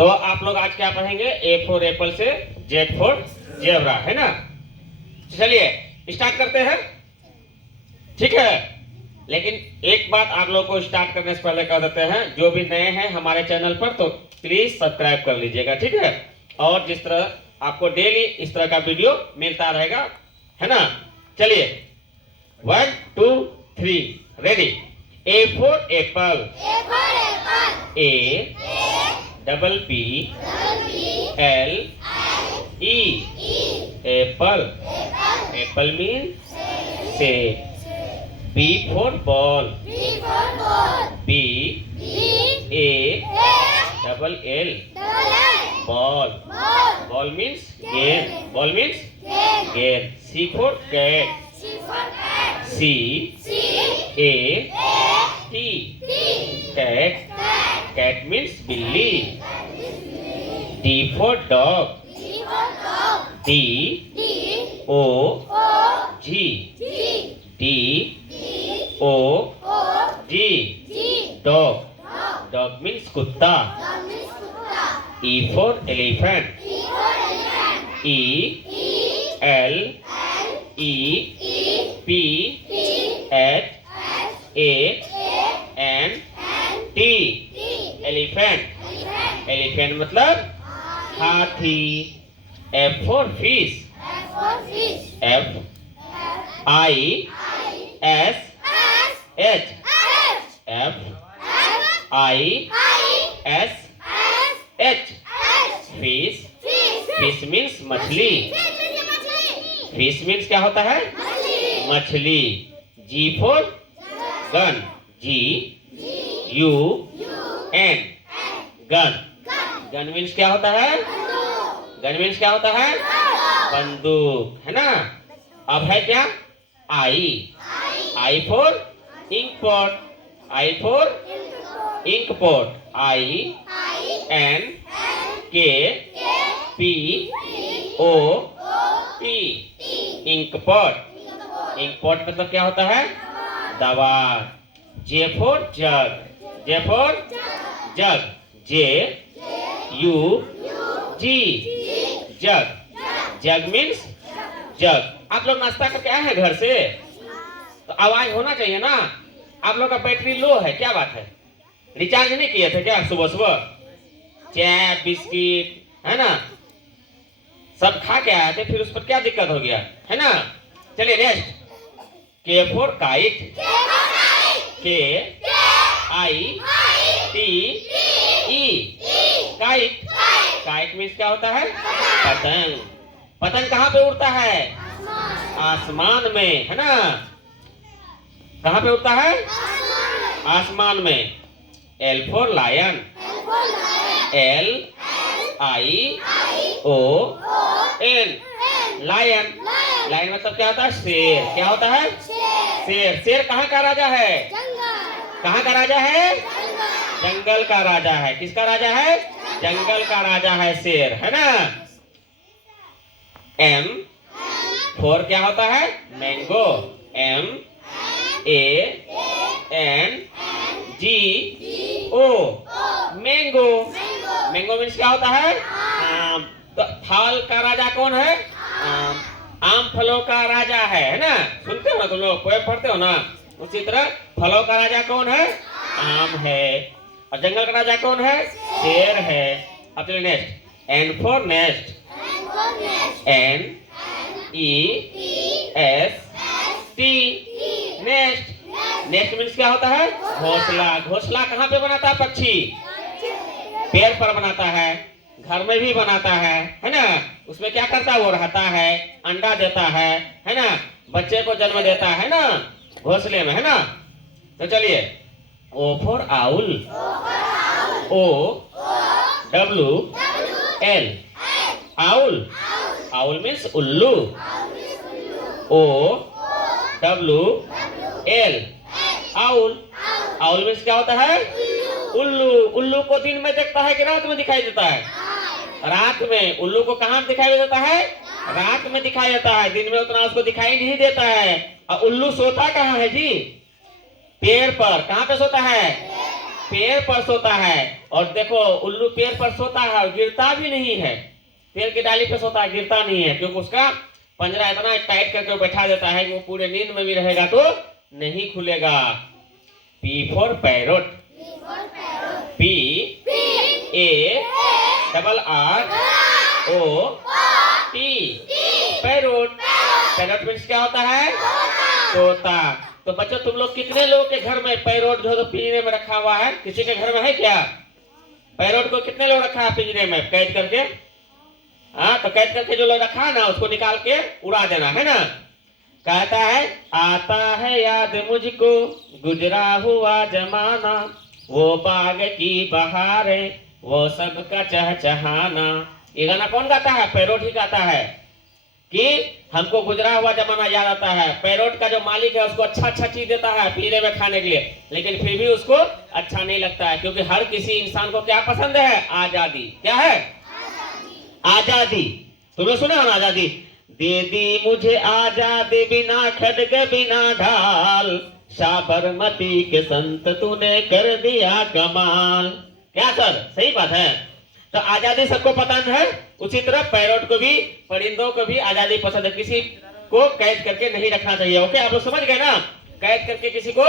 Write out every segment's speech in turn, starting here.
तो आप लोग आज क्या पढ़ेंगे? ए फॉर एप्पल से जेड फॉर जेब्रा, है ना। चलिए स्टार्ट करते हैं, ठीक है। लेकिन एक बात आप लोग को स्टार्ट करने से पहले कह देते हैं, जो भी नए हैं हमारे चैनल पर तो प्लीज सब्सक्राइब कर लीजिएगा, ठीक है। और जिस तरह आपको डेली इस तरह का वीडियो मिलता रहेगा, है ना। चलिए 1 2 3 ready. A for Apple, A double P L E, Apple. Apple mean सेब। B for ball, B A double L, ball. Ball means game. Ball means game. C for cat, C A T, cat. Cat means billy. D for dog, D O G, D O G, dog. Dog means kutta. E for elephant, E L E P H A N T, elephant. Elephant मतलब हाथी। F for fish, F I S H, F I S H, fish. Fish means मछली। Fish means क्या होता है? मछली। G for gun, G U N, gun. Gun means क्या होता है? Gun means क्या होता है? बंदूक, है ना। अब है क्या? I for ink pot, I for ink pot, I N K P O T, ink pot. ink pot मतलब क्या होता है? दवात। J for jug, J for jug, J U G, jug. Jug means jug. आप लोग नाश्ता करके आए हैं घर से, तो आवाज होना चाहिए ना। आप लोग का बैटरी लो है, क्या बात है? रिचार्ज नहीं किए थे क्या सुबह सुबह? चाय बिस्किट, है ना, सब खा के आए थे, फिर उस पर क्या दिक्कत हो गया, है ना। चलिए नेक्स्ट। के फॉर काइट, के I T E, kite. Kite means क्या होता है? पतंग। पतंग कहाँ पे उड़ता है? आसमान में, है ना। कहाँ पे उड़ता है? आसमान में। L for lion, L I O N, lion. Lion मतलब क्या होता है? शेर। क्या होता है? शेर। शेर कहाँ का राजा है? कहाँ का राजा है? जंगल का राजा है। किसका राजा है? जंगल का राजा है शेर, है ना। M for क्या होता है? Mango, M A N G O, mango. Mango means क्या होता है? आम। तो फल का राजा कौन है? आम। आम फलों का राजा है ना। सुनते हो ना तुम लोग, पोएम पढ़ते हो ना। उसी तरह फलों का राजा कौन है? आम है। और जंगल का राजा कौन है? शेर है। अब चलिए next. N for nest, N E S T, nest. Nest means क्या होता है? घोंसला। घोंसला कहाँ पे बनाता है पक्षी? पेड़ पर बनाता है, घर में भी बनाता है ना। उसमें क्या करता है? वो रहता है, अंडा देता है ना, बच्चे को जन्म देता है ना, घोंसले में, है ना। तो चलिए O for owl, O W L, owl. Owl means उल्लू, O W L, owl. Owl means क्या होता है? उल्लू। उल्लू को दिन में देखता है कि रात में दिखाई देता है? रात में। उल्लू को कहाँ दिखाई देता है? रात में दिखाई देता है, दिन में उतना उसको दिखाई नहीं देता है। और उल्लू सोता कहाँ है जी? पेड़ पर। कहाँ पे सोता है? पेड़ पर सोता है। और देखो उल्लू पेड़ पर सोता है और गिरता भी नहीं है, पेड़ की डाली पे सोता है, गिरता नहीं है, क्योंकि उसका पंजरा इतना टाइट करके बैठा देता है कि वो पूरे नींद में भी रहेगा तो नहीं खुलेगा। P for parrot, P A double R O T, parrot. Parrot means क्या होता है? तोता। तो बच्चों तुम लोग कितने लोग के घर में पैरोट जो है तो पिंजरे में रखा हुआ है? किसी के घर में है क्या? पैरोट को कितने लोग रखा है पिंजरे में कैद करके? हाँ, तो कैद करके जो लोग रखा है ना उसको निकाल के उड़ा देना है ना। कहता है आता है याद मुझको गुजरा हुआ जमाना, वो बाग की बहारें वो सबका चहचहाना। ये गाना कौन गाता है? पैरोट ही गाता है कि हमको गुजरा हुआ जमाना याद आता है। पैरोट का जो मालिक है उसको अच्छा अच्छा चीज देता है पिंजरे में खाने के लिए, लेकिन फिर भी उसको अच्छा नहीं लगता है, क्योंकि हर किसी इंसान को क्या पसंद है? आजादी। क्या है? आजादी। तुमने सुना है ना आजादी? दे दी मुझे आजादी बिना खड्ग बिना ढाल, साबरमती के संत तूने कर दिया कमाल। क्या सर? सही बात है। तो आजादी सबको पसंद है, उसी तरह पैरोट को भी, परिंदों को भी आजादी पसंद है। किसी को कैद करके नहीं रखना चाहिए। ओके, आप लोग समझ गए ना? कैद करके किसी को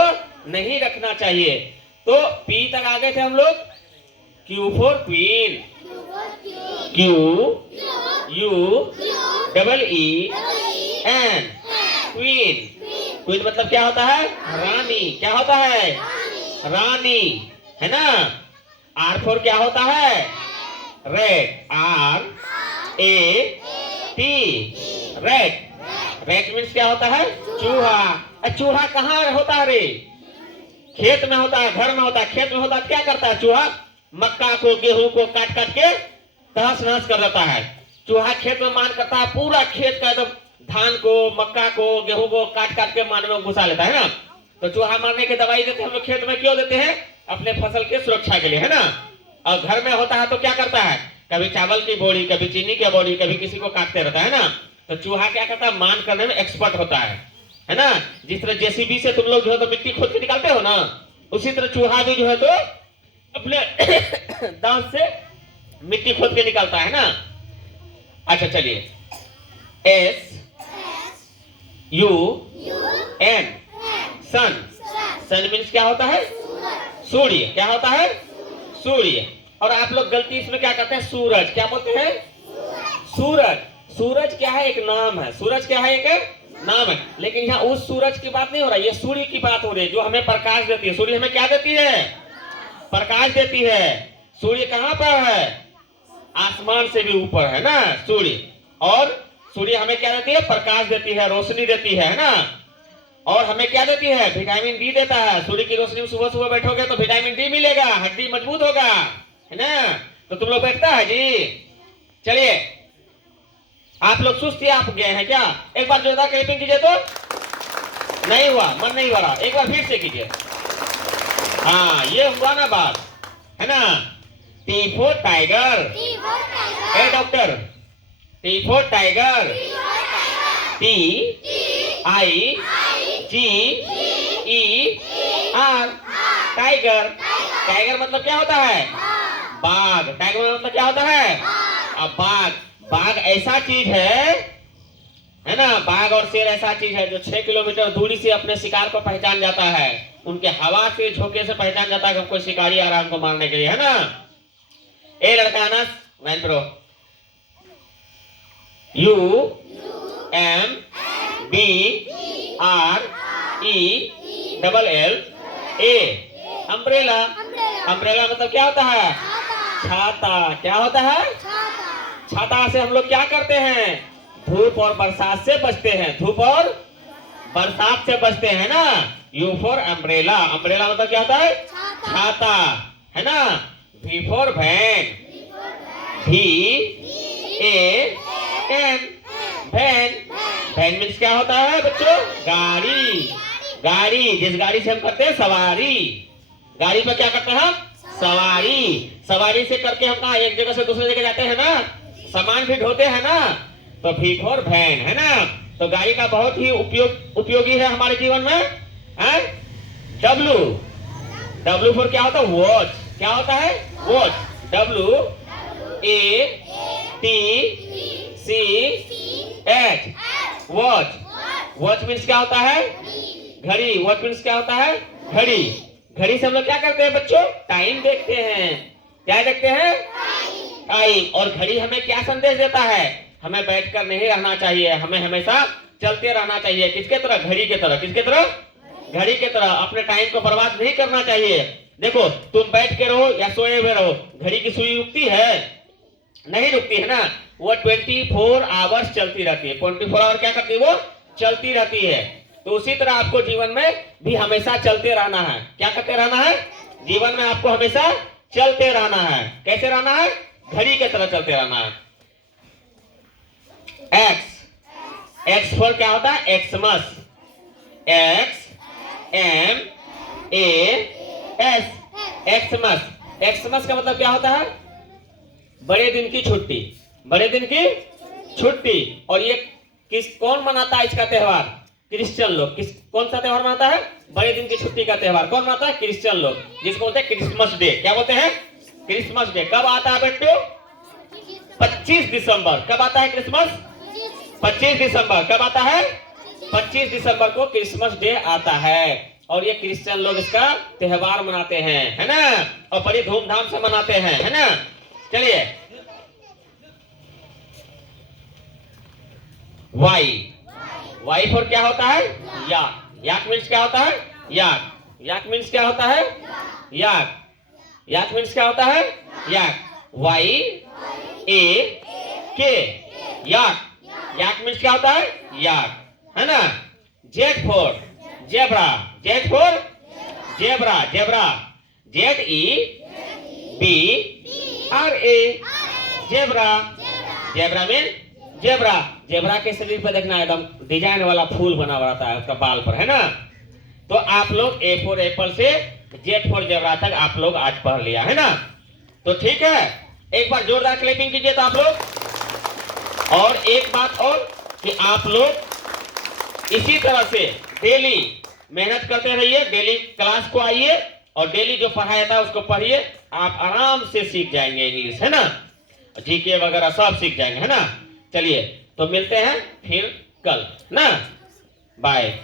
नहीं रखना चाहिए। तो पी तक आ गए थे हम लोग। Q for queen, Q U double E N, queen. Queen मतलब क्या होता है? रानी। क्या होता है? रानी, है ना। आर फॉर क्या होता है? Rat, R A T, rat. Rat means क्या होता है? चूहा। चूहा कहाँ होता है रे? खेत में होता है, घर में होता है। खेत में होता है, क्या करता है चूहा? मक्का को गेहूं को काट काट के तहस नहस कर देता है। चूहा खेत में मान करता है, पूरा खेत का एकदम धान को, मक्का को, गेहूं को काट काट के मान में घुसा लेता है ना। तो चूहा मारने की दवाई देते हैं हम लोग खेत में, क्यों देते हैं? अपने फसल की सुरक्षा के लिए, है ना। और घर में होता है तो क्या करता है? कभी चावल की बोरी, कभी चीनी की बोरी, कभी किसी को काटते रहता है ना। तो चूहा क्या करता है? मान करने में एक्सपर्ट होता है ना। जिस तरह जेसीबी से तुम लोग जो है तो मिट्टी खोद के निकालते हो ना, उसी तरह चूहा भी जो है तो अपने दांत से मिट्टी खोद के निकालता है ना। अच्छा चलिए, एस यू एन, सन। सन मीन्स क्या होता है? सूर्य। क्या होता है? सूर्य। और आप लोग गलती इसमें क्या करते हैं? सूरज। क्या बोलते हैं? सूरज। सूरज क्या है? एक नाम है। सूरज क्या है? एक नाम है। लेकिन यहाँ उस सूरज की बात नहीं हो रहा है, ये सूर्य की बात हो रही है जो हमें प्रकाश देती है। सूर्य हमें क्या देती है? प्रकाश देती है। सूर्य कहाँ पर है? आसमान से भी ऊपर है ना सूर्य। और सूर्य हमें क्या देती है? प्रकाश देती है, रोशनी देती है ना। और हमें क्या देती है? विटामिन डी देता है। सूर्य की रोशनी में सुबह सुबह बैठोगे तो विटामिन डी मिलेगा, हड्डी मजबूत होगा, है ना। तो तुम लोग बैठता है जी। चलिए, आप लोग सुस्ती आप गए हैं क्या? एक बार जोरदार क्लैपिंग कीजिए तो। नहीं हुआ, मन नहीं हो रहा, एक बार फिर से कीजिए। हाँ, ये हुआ ना बात, है ना। T for tiger, a doctor, T for tiger, T I G E R, tiger. Tiger मतलब क्या होता है? बाघ। टाइगर मतलब क्या होता है? अब बाघ। बाघ ऐसा चीज है ना। बाघ और शेर ऐसा चीज है जो 6 किलोमीटर दूरी से अपने शिकार को पहचान जाता है। उनके हवा से, झोंके से पहचान जाता है कि कोई शिकारी आ रहा है हमको मारने के लिए, है ना। ए लड़का ना, वैन प्रो, U M B R E double L A, umbrella. Umbrella मतलब क्या होता है? छाता। क्या होता है? छाता से हम लोग क्या करते हैं? धूप और बरसात से बचते हैं। धूप और बरसात से बचते हैं ना। You for umbrella. अम्ब्रेला मतलब क्या होता है? छाता, है ना। वी फॉर वैन, भी A N, van. Van means क्या होता है बच्चों? गाड़ी। गाड़ी, जिस गाड़ी से हम करते हैं सवारी। गाड़ी पर क्या करते हैं हम? सवारी। सवारी से करके हम कहा एक जगह से दूसरी जगह जाते हैं ना, सामान भी ढोते हैं ना। तो भी फॉर वैन, है ना। तो गाड़ी का बहुत ही उपयोगी है हमारे जीवन में। डब्लू, डब्लू फॉर क्या होता है? वॉच। क्या होता है? Watch, WATCH, watch. Watch means क्या होता है? घड़ी। वॉच मीन्स क्या होता है? घड़ी। घड़ी से हम लोग क्या करते हैं बच्चों? टाइम देखते हैं। क्या देखते हैं? टाइम। और घड़ी हमें क्या संदेश देता है? हमें बैठकर नहीं रहना चाहिए, हमें हमेशा चलते रहना चाहिए। किसके तरह? घड़ी के तरह। किसके तरह? घड़ी के तरह। अपने टाइम को बर्बाद नहीं करना चाहिए। देखो, तुम बैठ के रहो या सोए हुए रहो, घड़ी की सुई रुकती है? नहीं रुकती है ना। वो 24 आवर्स चलती रहती है। 24 आवर क्या करती है? वो चलती रहती है। तो उसी तरह आपको जीवन में भी हमेशा चलते रहना है। क्या करते रहना है? जीवन में आपको हमेशा चलते रहना है। कैसे रहना है? घड़ी के तरह चलते रहना है। एक्स, एक्स फॉर क्या होता है? एक्समस। XMAS, Xmas. एक्समस का मतलब क्या होता है? बड़े दिन की छुट्टी। बड़े दिन की छुट्टी। और ये कौन मनाता है इसका त्योहार? क्रिश्चियन लोग। कौन सा त्योहार मनाता है? बड़े दिन की छुट्टी का त्योहार कौन मनाता है? क्रिश्चियन लोग, जिसको बोलते हैं क्रिसमस डे। क्या बोलते हैं? Christmas day. कब आता है बेटो? 25 दिसंबर। कब आता है क्रिसमस? 25 दिसंबर। कब आता है? 25 दिसंबर को क्रिसमस डे आता है। और ये क्रिश्चियन लोग इसका त्योहार मनाते हैं, है ना, और बड़ी धूमधाम से मनाते हैं, है ना। चलिए, वाई। वाई फॉर क्या होता है? याक। याक मीन्स क्या होता है? याक। याक मीन्स क्या होता है? याक। याक मीन्स क्या होता है? याक। YAK, याक। याक मीन्स क्या होता है? याक, है ना। Z for zebra. Z for zebra. Zebra, ZEBRA, zebra. Zebra mean zebra. Zebra के शरीर पर देखना एकदम डिजाइन वाला फूल बना हुआ रहता है उसका बाल पर, है ना। तो आप लोग A फॉर एप्पल से Z फॉर जेब्रा तक आप लोग आज पढ़ लिया, है ना। तो ठीक है, एक बार जोरदार क्लैपिंग कीजिए तो आप लोग। और एक बात और कि आप लोग इसी तरह से डेली मेहनत करते रहिए, डेली क्लास को आइए और डेली जो पढ़ाया था उसको पढ़िए। आप आराम से सीख जाएंगे इंग्लिश, है ना। GK वगैरह सब सीख जाएंगे, है ना। चलिए, तो मिलते हैं फिर कल ना। बाय।